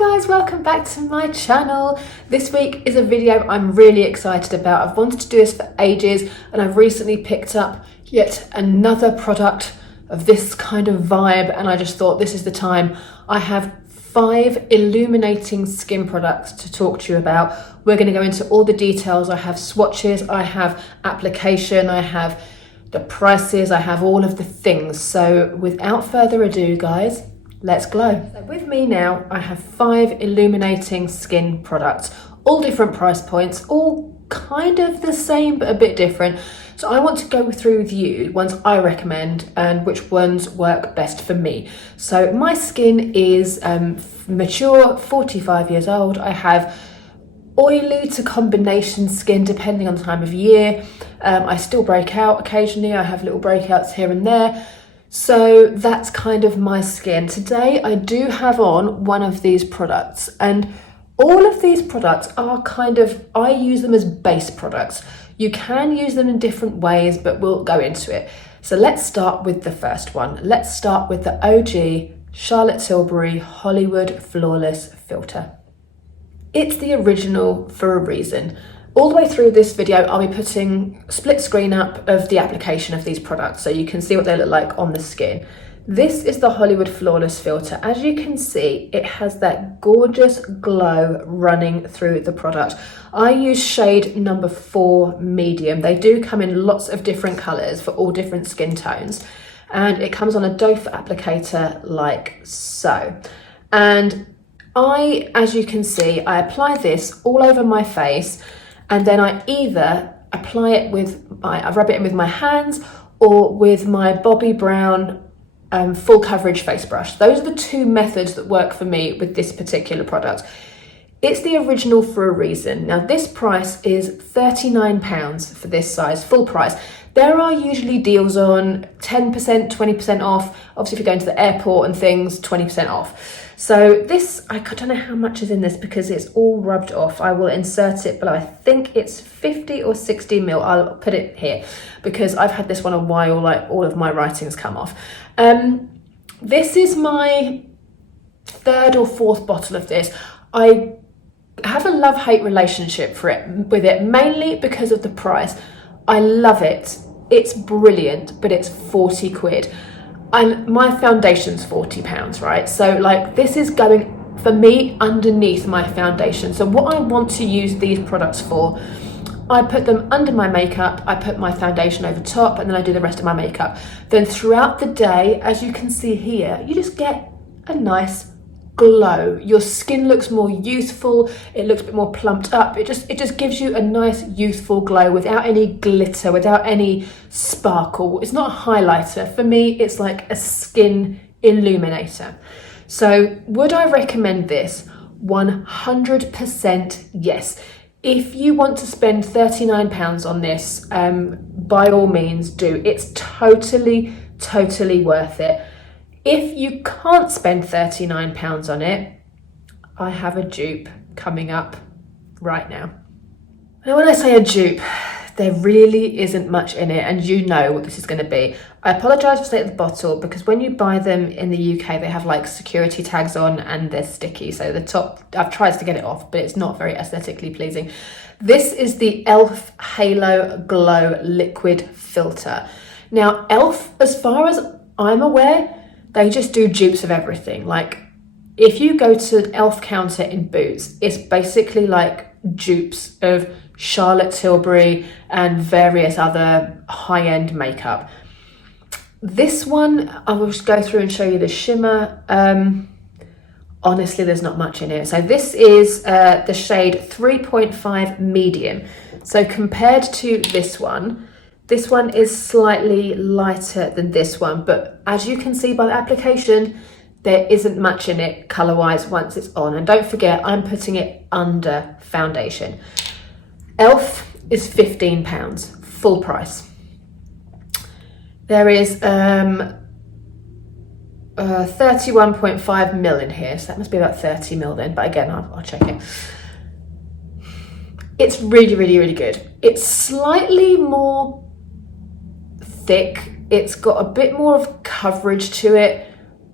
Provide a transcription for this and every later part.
guys, welcome back to my channel. This week is a video I'm really excited about. I've wanted to do this for ages and I've recently picked up yet another product of this kind of vibe, and I just thought this is the time. I have 5 illuminating skin products to talk to you about. We're going to go into all the details. I have swatches, I have application, I have the prices, I have all of the things. So without further ado, guys, let's glow. So with me now, I have 5 illuminating skin products, all different price points, all kind of the same but a bit different. So I want to go through with you ones I recommend and which ones work best for me. So my skin is mature, 45 years old. I have oily to combination skin depending on the time of year. I still break out occasionally. I have little breakouts here and there. So that's kind of my skin. Today I do have on one of these products, and all of these products are kind of, I use them as base products. You can use them in different ways, but we'll go into it. So let's start with the first one. Let's start with the OG Charlotte Tilbury Hollywood Flawless Filter. It's the original for a reason. All the way through this video, I'll be putting split screen up of the application of these products so you can see what they look like on the skin. This is the Hollywood Flawless Filter. As you can see, it has that gorgeous glow running through the product. I use shade number 4 medium. They do come in lots of different colors for all different skin tones. And it comes on a doe applicator like so. And as you can see, I apply this all over my face, and then I either apply it I rub it in with my hands or with my Bobbi Brown full coverage face brush. Those are the 2 methods that work for me with this particular product. It's the original for a reason. Now this price is £39 for this size, full price. There are usually deals on 10%, 20% off. Obviously if you're going to the airport and things, 20% off. So this, I don't know how much is in this because it's all rubbed off. I will insert it, but I think it's 50 or 60 mil. I'll put it here because I've had this one a while, like all of my writings come off. This is my 3rd or 4th bottle of this. I have a love-hate relationship with it, mainly because of the price. I love it. It's brilliant, but it's 40 quid. And my foundation's £40, right? So like this is going for me underneath my foundation. So what I want to use these products for, I put them under my makeup, I put my foundation over top, and then I do the rest of my makeup. Then throughout the day, as you can see here, you just get a nice glow. Your skin looks more youthful, it looks a bit more plumped up. It just gives you a nice youthful glow without any glitter, without any sparkle. It's not a highlighter. For me, it's like a skin illuminator. So would I recommend this? 100% yes. If you want to spend £39 on this, by all means do. It's totally worth it. If you can't spend £39 on it, I have a dupe coming up right now. Now when I say a dupe, there really isn't much in it, and you know what this is going to be. I apologise for saying the bottle because when you buy them in the UK, they have like security tags on and they're sticky. So the top, I've tried to get it off, but it's not very aesthetically pleasing. This is the e.l.f. Halo Glow Liquid Filter. Now e.l.f., as far as I'm aware, they just do dupes of everything. Like if you go to an e.l.f. counter in Boots, it's basically like dupes of Charlotte Tilbury and various other high-end makeup. This one, I will just go through and show you the shimmer. Honestly, there's not much in it. So this is the shade 3.5 medium. So compared to this one is slightly lighter than this one, but as you can see by the application, there isn't much in it color-wise once it's on. And don't forget, I'm putting it under foundation. e.l.f. is £15, full price. There is 31.5 mil in here, so that must be about 30 mil then, but again, I'll check it. It's really good. It's slightly more thick, it's got a bit more of coverage to it,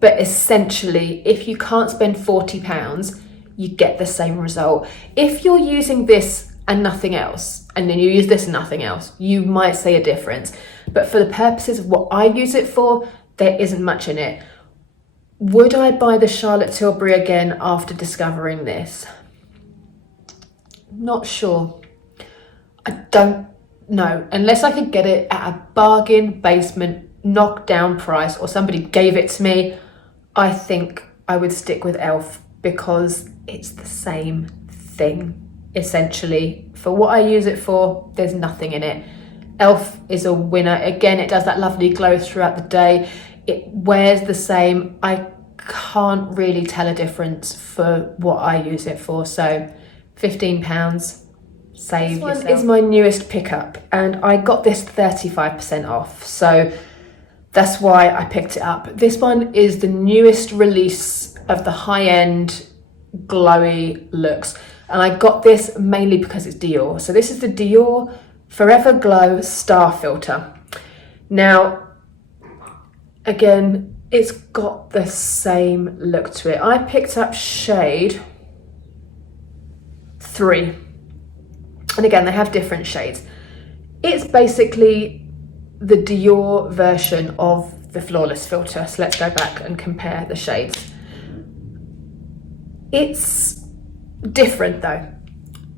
but essentially if you can't spend £40, you get the same result. If you're using this and nothing else, and then you use this and nothing else, you might see a difference. But for the purposes of what I use it for, there isn't much in it. Would I buy the Charlotte Tilbury again after discovering this? Not sure. I don't know. Unless I could get it at a bargain basement knockdown price, or somebody gave it to me, I think I would stick with e.l.f. because it's the same thing, essentially. For what I use it for, there's nothing in it. e.l.f. is a winner. Again, it does that lovely glow throughout the day. It wears the same. I can't really tell a difference for what I use it for. So £15, save yourself. This one is my newest pickup, and I got this 35% off. So that's why I picked it up. This one is the newest release of the high-end glowy looks. And I got this mainly because it's Dior. So this is the Dior Forever Glow Star Filter. Now, again, it's got the same look to it. I picked up shade 3. And again, they have different shades. It's basically the Dior version of the Flawless filter. So let's go back and compare the shades. It's different though.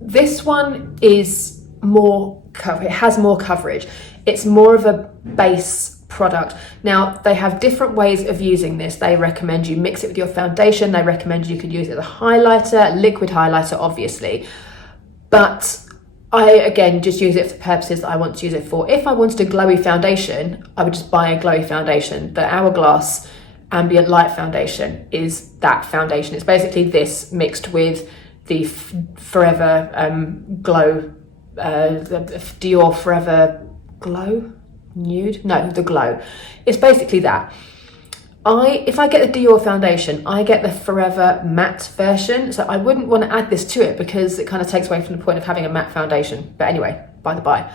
This one is more it has more coverage. It's more of a base product. Now, they have different ways of using this. They recommend you mix it with your foundation. They recommend you could use it as a highlighter, liquid highlighter, obviously. But I, again, just use it for the purposes that I want to use it for. If I wanted a glowy foundation, I would just buy a glowy foundation. The Hourglass Ambient Light Foundation is that foundation. It's basically this mixed with the Forever Glow, the Dior Forever Glow Nude? No, the Glow. It's basically that. If I get the Dior foundation, I get the Forever Matte version. So I wouldn't want to add this to it because it kind of takes away from the point of having a matte foundation. But anyway, by the by,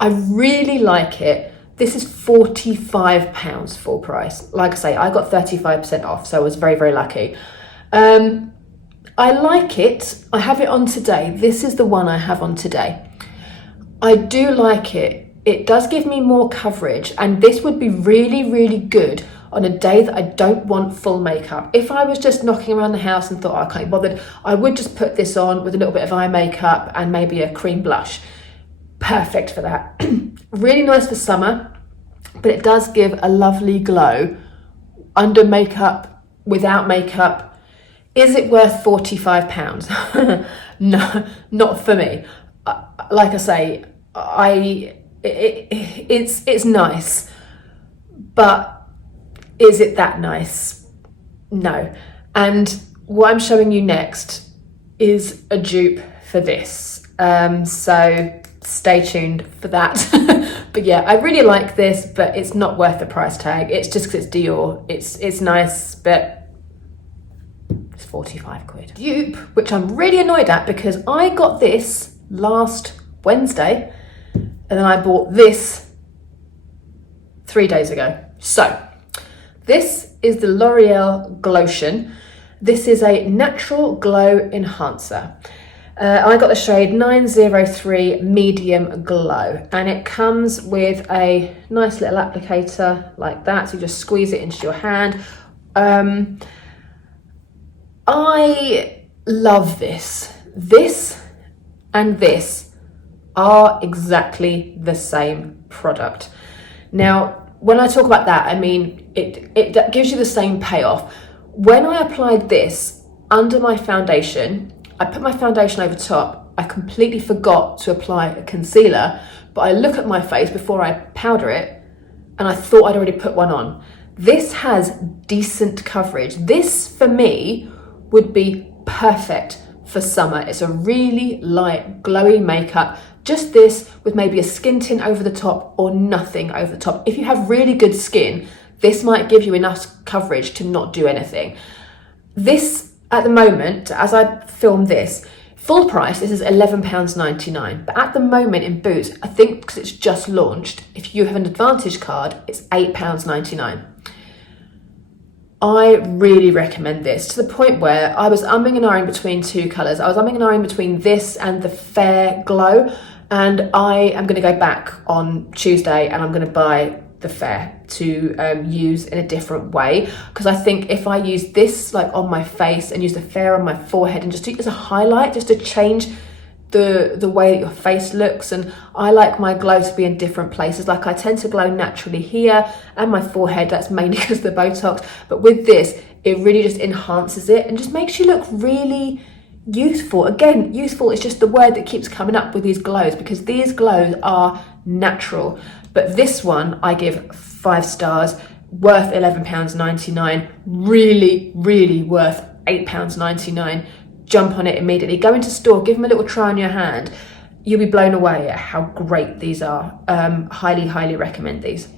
I really like it. This is £45 full price. Like I say, I got 35% off, so I was very, very lucky. I like it. I have it on today. This is the one I have on today. I do like it. It does give me more coverage, and this would be really, really good on a day that I don't want full makeup. If I was just knocking around the house and thought, oh, I can't be bothered, I would just put this on with a little bit of eye makeup and maybe a cream blush. Perfect for that. Really nice for summer, but it does give a lovely glow under makeup, without makeup. Is it worth £45? No, not for me. Like I say, it's nice, but is it that nice? No. And what I'm showing you next is a dupe for this. So stay tuned for that. But yeah, I really like this, but it's not worth the price tag. It's just because it's Dior. It's nice, but it's 45 quid. Dupe, which I'm really annoyed at because I got this last Wednesday and then I bought this 3 days ago. So this is the L'Oreal Glotion. This is a natural glow enhancer. I got the shade 903 Medium Glow, and it comes with a nice little applicator like that. So you just squeeze it into your hand. I love this. This and this are exactly the same product. Now, when I talk about that, I mean, it gives you the same payoff. When I applied this under my foundation, I put my foundation over top. I completely forgot to apply a concealer, but I look at my face before I powder it and I thought I'd already put one on. This has decent coverage. This, for me, would be perfect for summer. It's a really light, glowy makeup. Just this with maybe a skin tint over the top or nothing over the top. If you have really good skin, this might give you enough coverage to not do anything. This, at the moment, as I film this, full price, this is £11.99. But at the moment in Boots, I think because it's just launched, if you have an Advantage card, it's £8.99. I really recommend this, to the point where I was umming and ahhing between two colours. I was umming and ahhing between this and the Fair Glow, and I am going to go back on Tuesday and I'm going to buy the Fair to use in a different way, because I think if I use this like on my face and use the Fair on my forehead and just do it as a highlight, just to change the way that your face looks. And I like my glow to be in different places. Like I tend to glow naturally here and my forehead, that's mainly because of the Botox, but with this it really just enhances it and just makes you look really youthful. Again, youthful is just the word that keeps coming up with these glows, because these glows are natural. But this one I give 5 stars, worth £11.99, really worth £8.99. Jump on it immediately. Go into store, give them a little try on your hand. You'll be blown away at how great these are. Highly recommend these.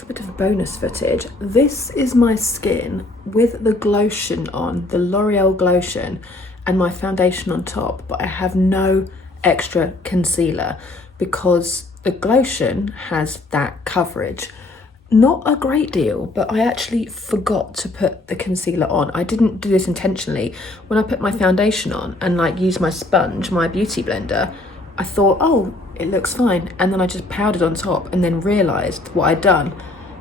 A bit of bonus footage. This is my skin with the Glotion on, the L'Oreal Glotion, and my foundation on top, but I have no extra concealer because the Glotion has that coverage. Not a great deal, but I actually forgot to put the concealer on. I didn't do this intentionally. When I put my foundation on and like used my sponge, my beauty blender, I thought, oh, it looks fine. And then I just powdered on top and then realised what I'd done.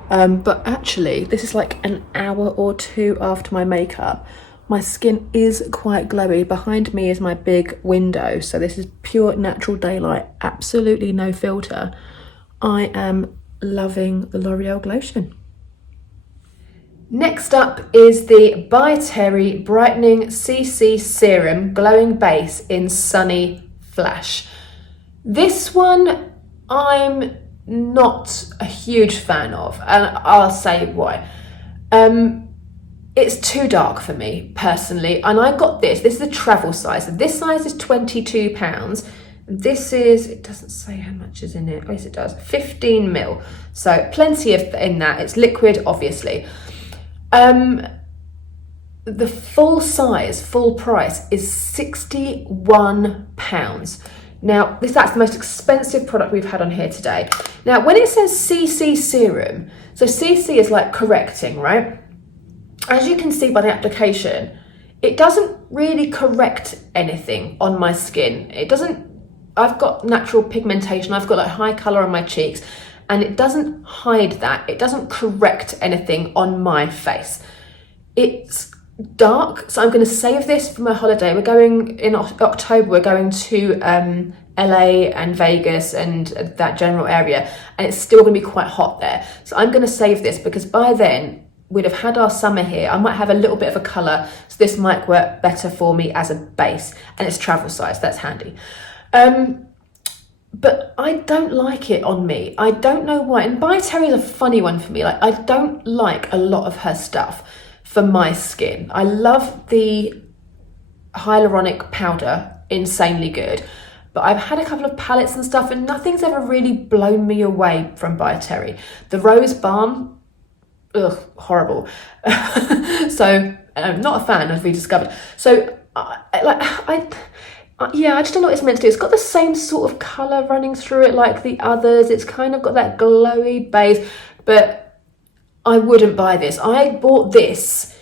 But actually, this is like an hour or two after my makeup. My skin is quite glowy. Behind me is my big window. So this is pure natural daylight, absolutely no filter. I am loving the L'Oreal Glotion. Next up is the by Terry Brightening CC Serum Glowing Base in Sunny Flash. This one I'm not a huge fan of, and I'll say why. It's too dark for me personally, and I got this is a travel size. This size is £22. This is, it doesn't say how much is in it. Oh, yes, it does. 15 mil. So plenty of in that. It's liquid, obviously. The full size, full price is £61. Now, that's the most expensive product we've had on here today. Now, when it says CC Serum, so CC is like correcting, right? As you can see by the application, it doesn't really correct anything on my skin. It doesn't. I've got natural pigmentation, I've got like high colour on my cheeks, and it doesn't hide that. It doesn't correct anything on my face. It's dark, so I'm going to save this for my holiday. We're going in October, we're going to LA and Vegas and that general area, and it's still going to be quite hot there. So I'm going to save this because by then we'd have had our summer here. I might have a little bit of a colour, so this might work better for me as a base, and it's travel size, that's handy. But I don't like it on me. I don't know why. And by Terry is a funny one for me. Like, I don't like a lot of her stuff for my skin. I love the hyaluronic powder, insanely good. But I've had a couple of palettes and stuff, and nothing's ever really blown me away from by Terry. The Rose Balm, ugh, horrible. So I'm not a fan, I've rediscovered. So yeah, I just don't know what it's meant to do. It's got the same sort of colour running through it like the others. It's kind of got that glowy base, but I wouldn't buy this. I bought this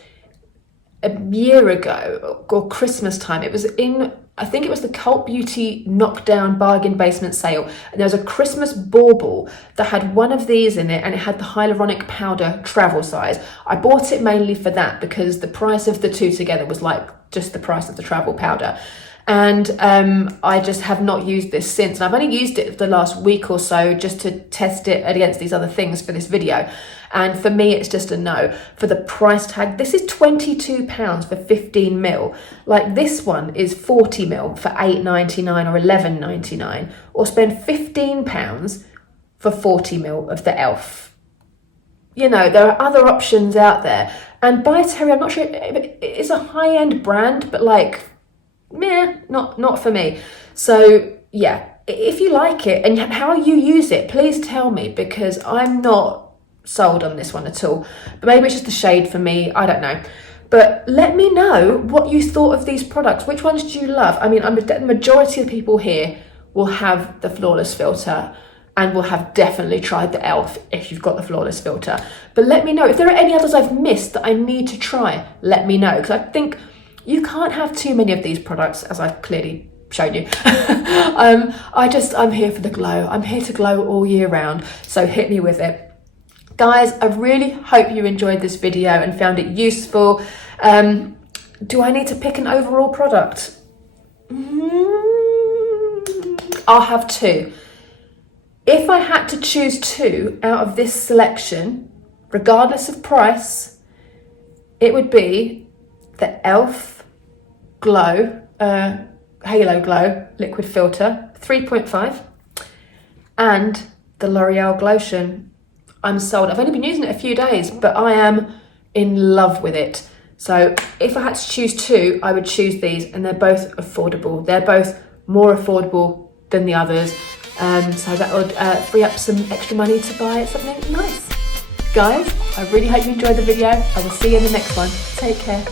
a year ago, or Christmas time. It was in, I think it was the Cult Beauty Knockdown Bargain Basement Sale. And there was a Christmas bauble that had one of these in it, and it had the hyaluronic powder travel size. I bought it mainly for that because the price of the two together was like just the price of the travel powder. And I just have not used this since. And I've only used it for the last week or so just to test it against these other things for this video. And for me, it's just a no. For the price tag, this is £22 for 15 mil. Like, this one is 40 mil for £8.99 or £11.99. Or spend £15 for 40 mil of the e.l.f. You know, there are other options out there. And by Terry, I'm not sure, it's a high-end brand, but like, meh, not for me. So yeah, if you like it and how you use it, please tell me, because I'm not sold on this one at all. But maybe it's just the shade for me, I don't know. But let me know what you thought of these products. Which ones do you love? I mean, the majority of people here will have the Flawless filter. and will have definitely tried the e.l.f. if you've got the Flawless filter. But let me know if there are any others I've missed that I need to try. Let me know, because I think you can't have too many of these products, as I've clearly shown you. I'm here for the glow. I'm here to glow all year round, so hit me with it. Guys, I really hope you enjoyed this video and found it useful. Do I need to pick an overall product? I'll have two. If I had to choose two out of this selection, regardless of price, it would be the e.l.f. Glow, Halo Glow Liquid Filter 3.5 and the L'Oreal Glotion. I'm sold. I've only been using it a few days, but I am in love with it. So if I had to choose two, I would choose these, and they're both affordable. They're both more affordable than the others. So that would free up some extra money to buy something nice. Guys, I really hope you enjoyed the video. I will see you in the next one. Take care.